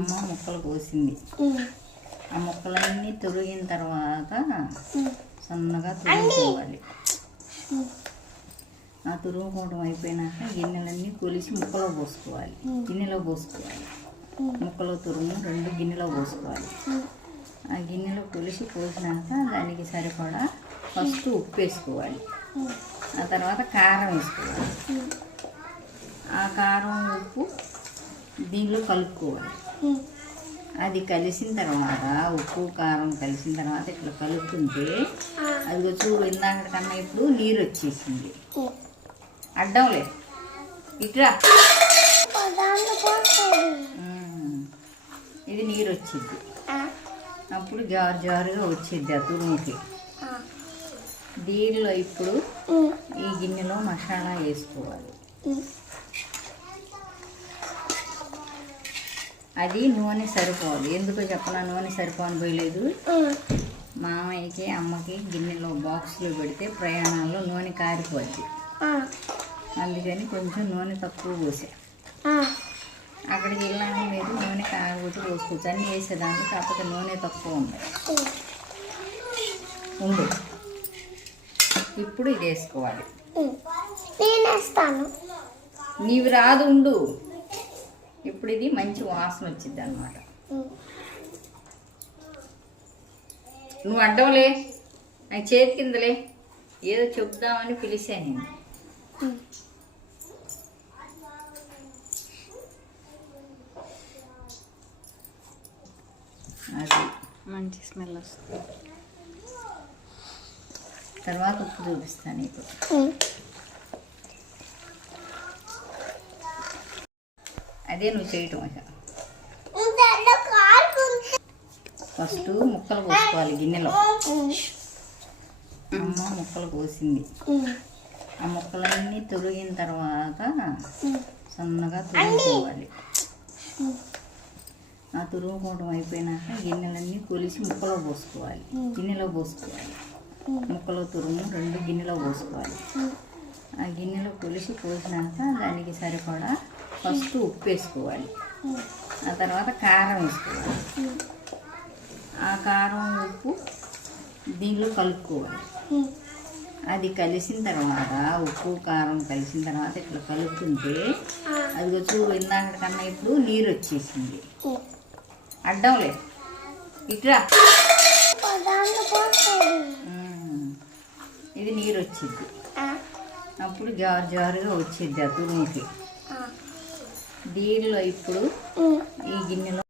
అమ్మ ముక్కలు కోసింది. ఆ ముక్కలన్నీ తొరిగిన తర్వాత సన్నగా తురుముకోవాలి. ఆ తురుముకోవడం అయిపోయినాక గిన్నెలన్నీ కొలిసి ముక్కలో పోసుకోవాలి. గిన్నెలో పోసుకోవాలి. ముక్కలో తురుము 2 గిన్నెలో పోసుకోవాలి. ఆ గిన్నెలో కొలిసి పోసినాక దానికి సరిపడా ఫస్ట్ ఉప్పు వేసుకోవాలి. ఆ తర్వాత కారం వేసుకోవాలి. ఆ కారం ఉప్పు దీనిలో కలుపుకోవాలి. అది కలిసిన తర్వాత ఉప్పు కారం కలిసిన తర్వాత ఇట్లా కలుపుతుంటే అది చూడు ఇందాక కన్నా ఇప్పుడు నీరు వచ్చేసింది. అడ్డంలే ఇట్లా ఇది నీరు వచ్చింది. అప్పుడు జారు జారుగా వచ్చింది ఆ తురుముకి. దీనిలో ఇప్పుడు ఈ గిన్నెలో మసాలా వేసుకోవాలి. అది నూనె సరిపోవాలి. ఎందుకో చెప్పనా నూనె సరిపోని పోయలేదు. మామయ్యకి అమ్మకి గిన్నెలో బాక్స్లో పెడితే ప్రయాణాల్లో నూనె కారిపోద్ది. అందుకని కొంచెం నూనె తక్కువ పోసా. అక్కడికి వెళ్ళాక మీరు నూనె కాగబెట్టి పోసుకోవచ్చు. అన్నీ వేసేదాన్ని కాకపోతే నూనె తక్కువ ఉండు. ఇప్పుడు ఇది వేసుకోవాలి. నీవు రాదు ఉండు. ఇప్పుడు ఇది మంచి వాసన వచ్చింది అన్నమాట. నువ్వు అడ్డవలే నాకు చేతి కిందలే ఏదో చెప్దామని పిలిచాను నేను. అది మంచి స్మెల్ వస్తుంది. తర్వాత ఉప్పు చూపిస్తాను ఇప్పుడు. అదే నువ్వు చేయటం. ఫస్ట్ ముక్కలు కోసుకోవాలి గిన్నెలో. అమ్మ ముక్కలు కోసింది. ఆ ముక్కలన్నీ తొరిగిన తర్వాత సన్నగా తురుముకోవాలి. ఆ తురుముకోవడం అయిపోయినాక గిన్నెలన్నీ కొలిసి ముక్కలో పోసుకోవాలి. గిన్నెలో పోసుకోవాలి. ముక్కలో తురుము 2 గిన్నెలో పోసుకోవాలి. ఆ గిన్నెలో కొలిసి పోసినాక దానికి సరిపడా ఫస్ట్ ఉప్పు వేసుకోవాలి. ఆ తర్వాత కారం వేసుకోవాలి. ఆ కారం ఉప్పు దీనిలో కలుపుకోవాలి. అది కలిసిన తర్వాత ఉప్పు కారం కలిసిన తర్వాత ఇట్లా కలుపుతుంటే అది చూడు ఇందాక కన్నా ఇప్పుడు నీరు వచ్చేసింది. అడ్డంలే ఇట్లా ఇది నీరు వచ్చింది. అప్పుడు జారు జారుగా వచ్చింది ఆ తురుముకి. దీనిలో ఇప్పుడు ఈ గిన్నెలో